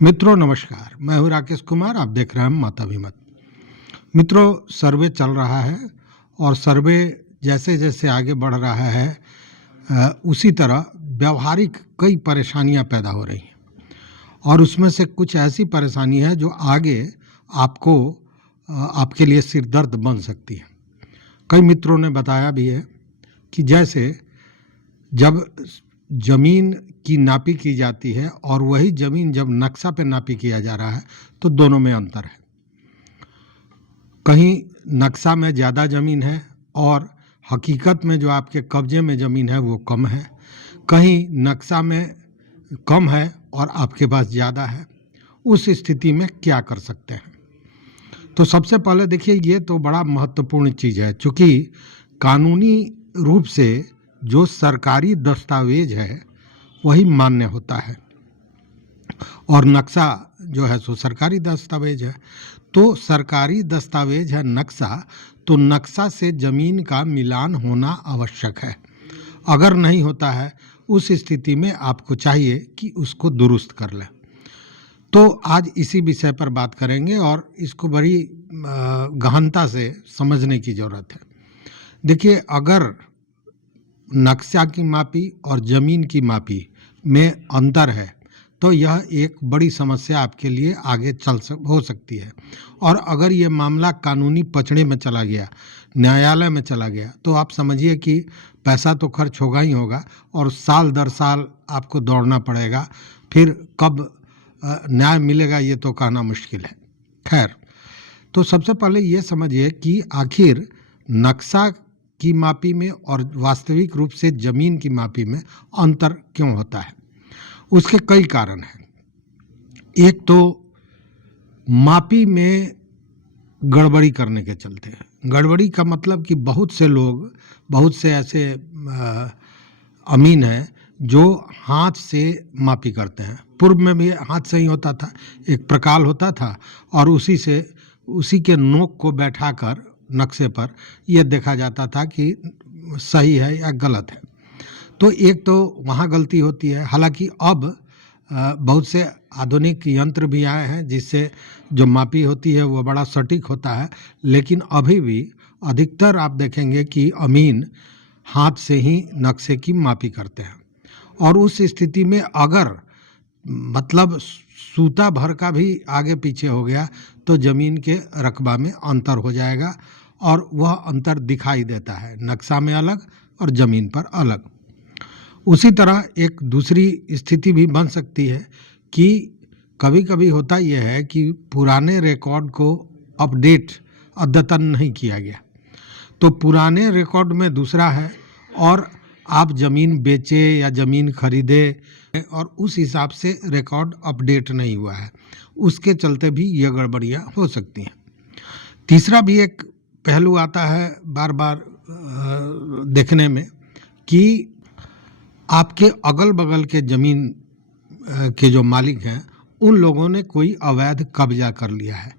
मित्रों नमस्कार, मैं हूं राकेश कुमार। आप देख रहे हैं माताभिमत। मित्रों, सर्वे चल रहा है और सर्वे जैसे जैसे आगे बढ़ रहा है उसी तरह व्यवहारिक कई परेशानियां पैदा हो रही हैं और उसमें से कुछ ऐसी परेशानी है जो आगे आपको आपके लिए सिरदर्द बन सकती है। कई मित्रों ने बताया भी है कि जैसे जब जमीन की नापी की जाती है और वही जमीन जब नक्शा पे नापी किया जा रहा है तो दोनों में अंतर है। कहीं नक्शा में ज़्यादा ज़मीन है और हकीकत में जो आपके कब्जे में ज़मीन है वो कम है। कहीं नक्शा में कम है और आपके पास ज़्यादा है। उस स्थिति में क्या कर सकते हैं? तो सबसे पहले देखिए, ये तो बड़ा महत्वपूर्ण चीज़ है, चूँकि कानूनी रूप से जो सरकारी दस्तावेज है वही मान्य होता है और नक्शा जो है सो सरकारी दस्तावेज है। तो सरकारी दस्तावेज है नक्शा, तो नक्शा से ज़मीन का मिलान होना आवश्यक है। अगर नहीं होता है उस स्थिति में आपको चाहिए कि उसको दुरुस्त कर लें। तो आज इसी विषय पर बात करेंगे और इसको बड़ी गहनता से समझने की ज़रूरत है। देखिए, अगर नक्शा की मापी और ज़मीन की मापी में अंतर है तो यह एक बड़ी समस्या आपके लिए आगे हो सकती है। और अगर ये मामला कानूनी पचड़े में चला गया, न्यायालय में चला गया, तो आप समझिए कि पैसा तो खर्च होगा ही होगा और साल दर साल आपको दौड़ना पड़ेगा। फिर कब न्याय मिलेगा ये तो कहना मुश्किल है। खैर, तो सबसे पहले ये समझिए कि आखिर नक्शा की मापी में और वास्तविक रूप से ज़मीन की मापी में अंतर क्यों होता है। उसके कई कारण हैं। एक तो मापी में गड़बड़ी करने के चलते हैं। गड़बड़ी का मतलब कि बहुत से लोग, बहुत से ऐसे अमीन हैं जो हाथ से मापी करते हैं। पूर्व में भी हाथ से ही होता था, एक प्रकाल होता था और उसी के नोक को बैठाकर नक्शे पर यह देखा जाता था कि सही है या गलत है। तो एक तो वहाँ गलती होती है। हालांकि अब बहुत से आधुनिक यंत्र भी आए हैं जिससे जो मापी होती है वो बड़ा सटीक होता है, लेकिन अभी भी अधिकतर आप देखेंगे कि अमीन हाथ से ही नक्शे की मापी करते हैं। और उस स्थिति में अगर मतलब सूता भर का भी आगे पीछे हो गया तो ज़मीन के रकबा में अंतर हो जाएगा और वह अंतर दिखाई देता है, नक्शा में अलग और ज़मीन पर अलग। उसी तरह एक दूसरी स्थिति भी बन सकती है कि कभी कभी होता यह है कि पुराने रिकॉर्ड को अपडेट अद्यतन नहीं किया गया, तो पुराने रिकॉर्ड में दूसरा है और आप ज़मीन बेचे या ज़मीन खरीदे और उस हिसाब से रिकॉर्ड अपडेट नहीं हुआ है, उसके चलते भी ये गड़बड़ियाँ हो सकती हैं। तीसरा भी एक पहलू आता है बार बार देखने में कि आपके अगल बगल के ज़मीन के जो मालिक हैं उन लोगों ने कोई अवैध कब्जा कर लिया है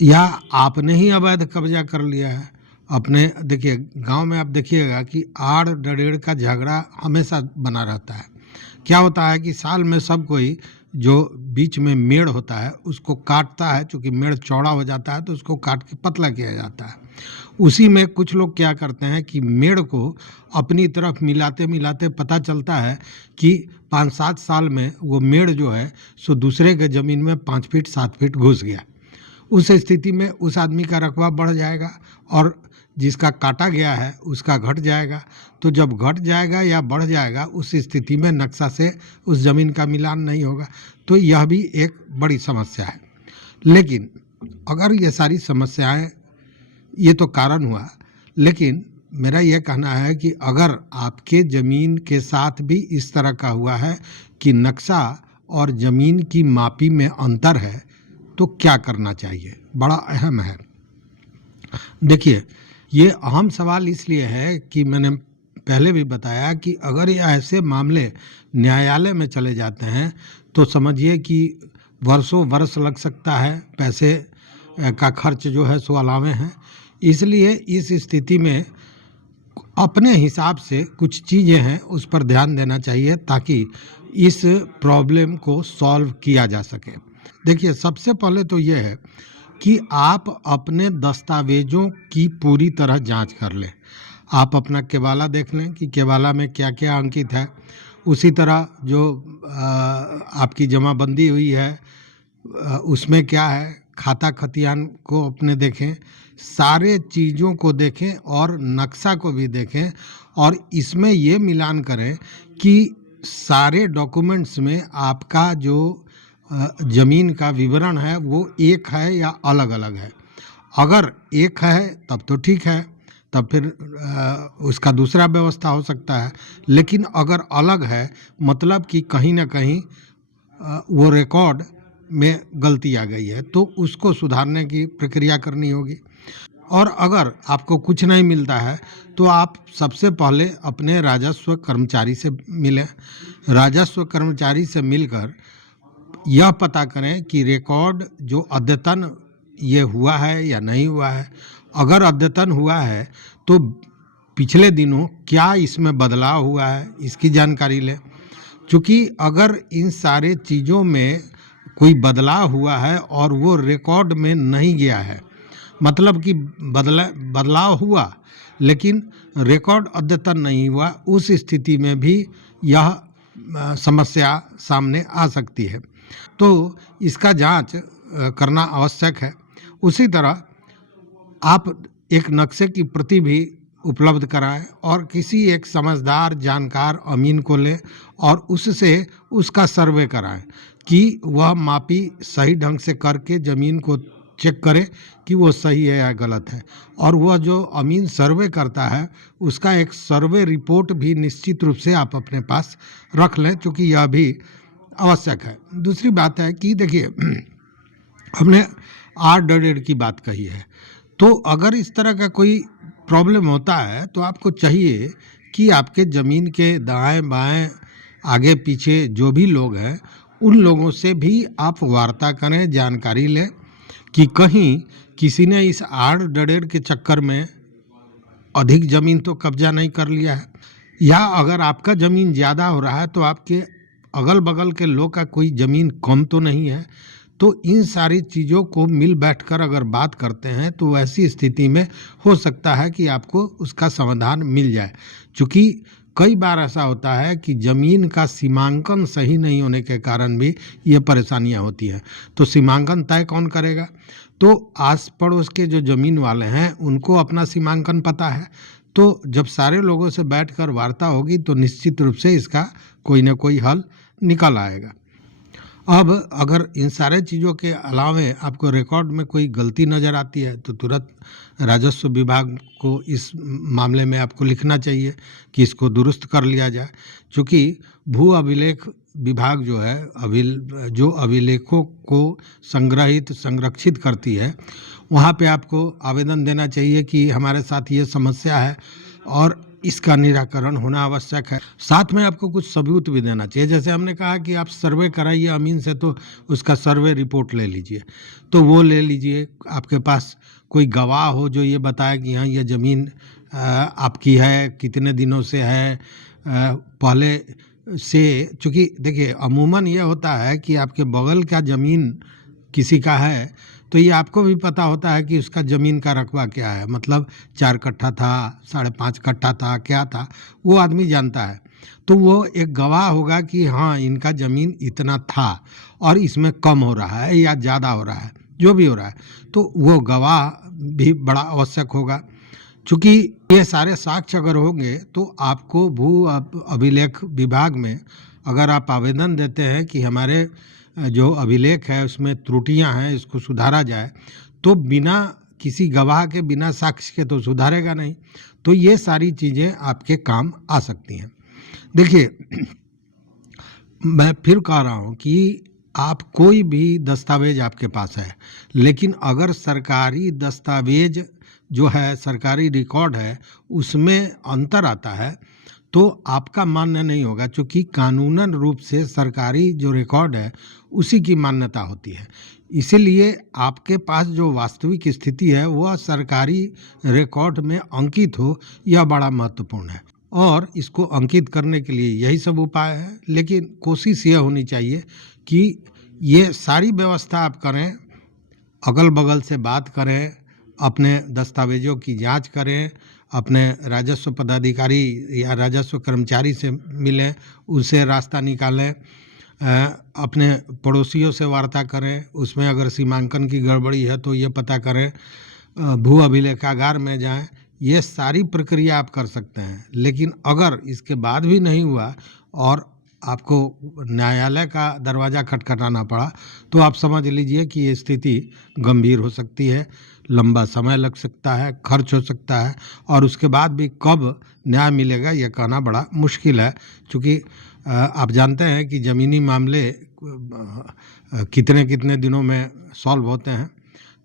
या आपने ही अवैध कब्जा कर लिया है। अपने देखिए, गांव में आप देखिएगा कि आड़ डरेड़ का झगड़ा हमेशा बना रहता है। क्या होता है कि साल में सब कोई जो बीच में मेड़ होता है उसको काटता है, चूँकि मेड़ चौड़ा हो जाता है तो उसको काट के पतला किया जाता है। उसी में कुछ लोग क्या करते हैं कि मेड़ को अपनी तरफ मिलाते मिलाते पता चलता है कि 5-7 साल में वो मेड़ जो है सो दूसरे के ज़मीन में 5 फीट 7 फीट घुस गया। उस स्थिति में उस आदमी का रकबा बढ़ जाएगा और जिसका काटा गया है उसका घट जाएगा। तो जब घट जाएगा या बढ़ जाएगा उस स्थिति में नक्शा से उस ज़मीन का मिलान नहीं होगा। तो यह भी एक बड़ी समस्या है। लेकिन अगर ये सारी समस्याएं, ये तो कारण हुआ, लेकिन मेरा यह कहना है कि अगर आपके ज़मीन के साथ भी इस तरह का हुआ है कि नक्शा और ज़मीन की मापी में अंतर है तो क्या करना चाहिए, बड़ा अहम है। देखिए, ये अहम सवाल इसलिए है कि मैंने पहले भी बताया कि अगर ये ऐसे मामले न्यायालय में चले जाते हैं तो समझिए कि वर्षों वर्ष लग सकता है, पैसे का खर्च जो है सो अलावे हैं। इसलिए इस स्थिति में अपने हिसाब से कुछ चीज़ें हैं उस पर ध्यान देना चाहिए ताकि इस प्रॉब्लम को सॉल्व किया जा सके। देखिए, सबसे पहले तो ये है कि आप अपने दस्तावेज़ों की पूरी तरह जांच कर लें। आप अपना केवाला देख लें कि केवाला में क्या-क्या अंकित है। उसी तरह जो आपकी जमाबंदी हुई है उसमें क्या है, खाता खतियान को अपने देखें, सारे चीज़ों को देखें और नक्शा को भी देखें और इसमें ये मिलान करें कि सारे डॉक्यूमेंट्स में आपका जो ज़मीन का विवरण है वो एक है या अलग-अलग है। अगर एक है तब तो ठीक है, तब फिर उसका दूसरा व्यवस्था हो सकता है। लेकिन अगर अलग है मतलब कि कहीं न कहीं वो रिकॉर्ड में गलती आ गई है, तो उसको सुधारने की प्रक्रिया करनी होगी। और अगर आपको कुछ नहीं मिलता है तो आप सबसे पहले अपने राजस्व कर्मचारी से मिलें। राजस्व कर्मचारी से मिलकर यह पता करें कि रिकॉर्ड जो अद्यतन ये हुआ है या नहीं हुआ है। अगर अद्यतन हुआ है तो पिछले दिनों क्या इसमें बदलाव हुआ है, इसकी जानकारी लें। चूँकि अगर इन सारे चीज़ों में कोई बदलाव हुआ है और वो रिकॉर्ड में नहीं गया है, मतलब कि बदलाव हुआ लेकिन रिकॉर्ड अद्यतन नहीं हुआ, उस स्थिति में भी यह समस्या सामने आ सकती है। तो इसका जांच करना आवश्यक है। उसी तरह आप एक नक्शे की प्रति भी उपलब्ध कराएं और किसी एक समझदार जानकार अमीन को लें और उससे उसका सर्वे कराएं कि वह मापी सही ढंग से करके ज़मीन को चेक करे कि वो सही है या गलत है। और वह जो अमीन सर्वे करता है उसका एक सर्वे रिपोर्ट भी निश्चित रूप से आप अपने पास रख लें, क्योंकि यह भी आवश्यक है। दूसरी बात है कि देखिए, हमने R की बात कही है, तो अगर इस तरह का कोई प्रॉब्लम होता है तो आपको चाहिए कि आपके ज़मीन के दाएं बाएं आगे पीछे जो भी लोग हैं उन लोगों से भी आप वार्ता करें, जानकारी लें कि कहीं किसी ने इस R के चक्कर में अधिक ज़मीन तो कब्जा नहीं कर लिया है, या अगर आपका ज़मीन ज़्यादा हो रहा है तो आपके अगल बगल के लोग का कोई ज़मीन कम तो नहीं है। तो इन सारी चीज़ों को मिल बैठकर अगर बात करते हैं तो ऐसी स्थिति में हो सकता है कि आपको उसका समाधान मिल जाए। चूँकि कई बार ऐसा होता है कि ज़मीन का सीमांकन सही नहीं होने के कारण भी ये परेशानियां होती हैं। तो सीमांकन तय कौन करेगा? तो आस पड़ोस के जो ज़मीन वाले हैं उनको अपना सीमांकन पता है। तो जब सारे लोगों से बैठकर वार्ता होगी तो निश्चित रूप से इसका कोई ना कोई हल निकल आएगा। अब अगर इन सारे चीज़ों के अलावे आपको रिकॉर्ड में कोई गलती नज़र आती है तो तुरंत राजस्व विभाग को इस मामले में आपको लिखना चाहिए कि इसको दुरुस्त कर लिया जाए। चूँकि भू अभिलेख विभाग जो है जो अभिलेखों को संरक्षित करती है, वहाँ पे आपको आवेदन देना चाहिए कि हमारे साथ ये समस्या है और इसका निराकरण होना आवश्यक है। साथ में आपको कुछ सबूत भी देना चाहिए। जैसे हमने कहा कि आप सर्वे कराइए अमीन से, तो उसका सर्वे रिपोर्ट ले लीजिए, तो वो ले लीजिए। आपके पास कोई गवाह हो जो ये बताए कि हाँ, ये ज़मीन आपकी है, कितने दिनों से है, पहले से। चूँकि देखिए, अमूमन ये होता है कि आपके बगल का ज़मीन किसी का है तो ये आपको भी पता होता है कि उसका ज़मीन का रकबा क्या है, मतलब 4 कट्ठा था, 5.5 कट्ठा था, क्या था, वो आदमी जानता है। तो वो एक गवाह होगा कि हाँ, इनका ज़मीन इतना था और इसमें कम हो रहा है या ज़्यादा हो रहा है, जो भी हो रहा है, तो वो गवाह भी बड़ा आवश्यक होगा। चूँकि ये सारे साक्ष्य अगर होंगे तो आपको भू अभिलेख विभाग में अगर आप आवेदन देते हैं कि हमारे जो अभिलेख है उसमें त्रुटियां हैं, इसको सुधारा जाए, तो बिना किसी गवाह के, बिना साक्ष्य के तो सुधारेगा नहीं। तो ये सारी चीज़ें आपके काम आ सकती हैं। देखिए, मैं फिर कह रहा हूँ कि आप कोई भी दस्तावेज आपके पास है, लेकिन अगर सरकारी दस्तावेज जो है, सरकारी रिकॉर्ड है, उसमें अंतर आता है तो आपका मान्य नहीं होगा। क्योंकि कानूनन रूप से सरकारी जो रिकॉर्ड है उसी की मान्यता होती है। इसीलिए आपके पास जो वास्तविक स्थिति है वह सरकारी रिकॉर्ड में अंकित हो, यह बड़ा महत्वपूर्ण है। और इसको अंकित करने के लिए यही सब उपाय है। लेकिन कोशिश यह होनी चाहिए कि ये सारी व्यवस्था आप करें, अगल बगल से बात करें, अपने दस्तावेजों की जांच करें, अपने राजस्व पदाधिकारी या राजस्व कर्मचारी से मिलें, उससे रास्ता निकालें, अपने पड़ोसियों से वार्ता करें, उसमें अगर सीमांकन की गड़बड़ी है तो ये पता करें, भू अभिलेखागार में जाएं। ये सारी प्रक्रिया आप कर सकते हैं। लेकिन अगर इसके बाद भी नहीं हुआ और आपको न्यायालय का दरवाज़ा खटखटाना पड़ा तो आप समझ लीजिए कि ये स्थिति गंभीर हो सकती है, लंबा समय लग सकता है, खर्च हो सकता है, और उसके बाद भी कब न्याय मिलेगा ये कहना बड़ा मुश्किल है। क्योंकि आप जानते हैं कि ज़मीनी मामले कितने कितने दिनों में सॉल्व होते हैं।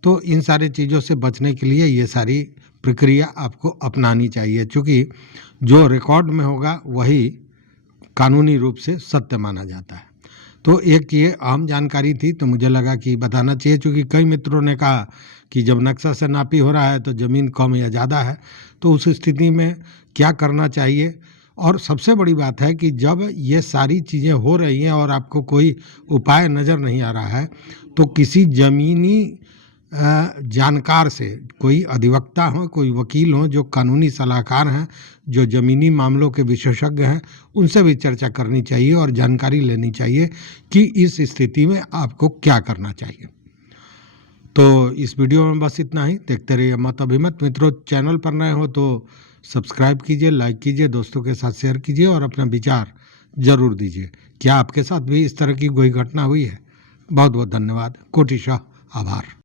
तो इन सारी चीज़ों से बचने के लिए ये सारी प्रक्रिया आपको अपनानी चाहिए, क्योंकि जो रिकॉर्ड में होगा वही कानूनी रूप से सत्य माना जाता है। तो एक ये अहम जानकारी थी, तो मुझे लगा कि बताना चाहिए, क्योंकि कई मित्रों ने कहा कि जब नक्शा से नापी हो रहा है तो ज़मीन कम या ज़्यादा है, तो उस स्थिति में क्या करना चाहिए। और सबसे बड़ी बात है कि जब ये सारी चीज़ें हो रही हैं और आपको कोई उपाय नज़र नहीं आ रहा है, तो किसी ज़मीनी जानकार से, कोई अधिवक्ता हो, कोई वकील हो, जो कानूनी सलाहकार हैं, जो ज़मीनी मामलों के विशेषज्ञ हैं, उनसे भी चर्चा करनी चाहिए और जानकारी लेनी चाहिए कि इस स्थिति में आपको क्या करना चाहिए। तो इस वीडियो में बस इतना ही। देखते रहिए मत अभिमत। मित्रों, चैनल पर नए हो तो सब्सक्राइब कीजिए, लाइक कीजिए, दोस्तों के साथ शेयर कीजिए और अपना विचार जरूर दीजिए। क्या आपके साथ भी इस तरह की कोई घटना हुई है? बहुत बहुत धन्यवाद, कोटिशः आभार।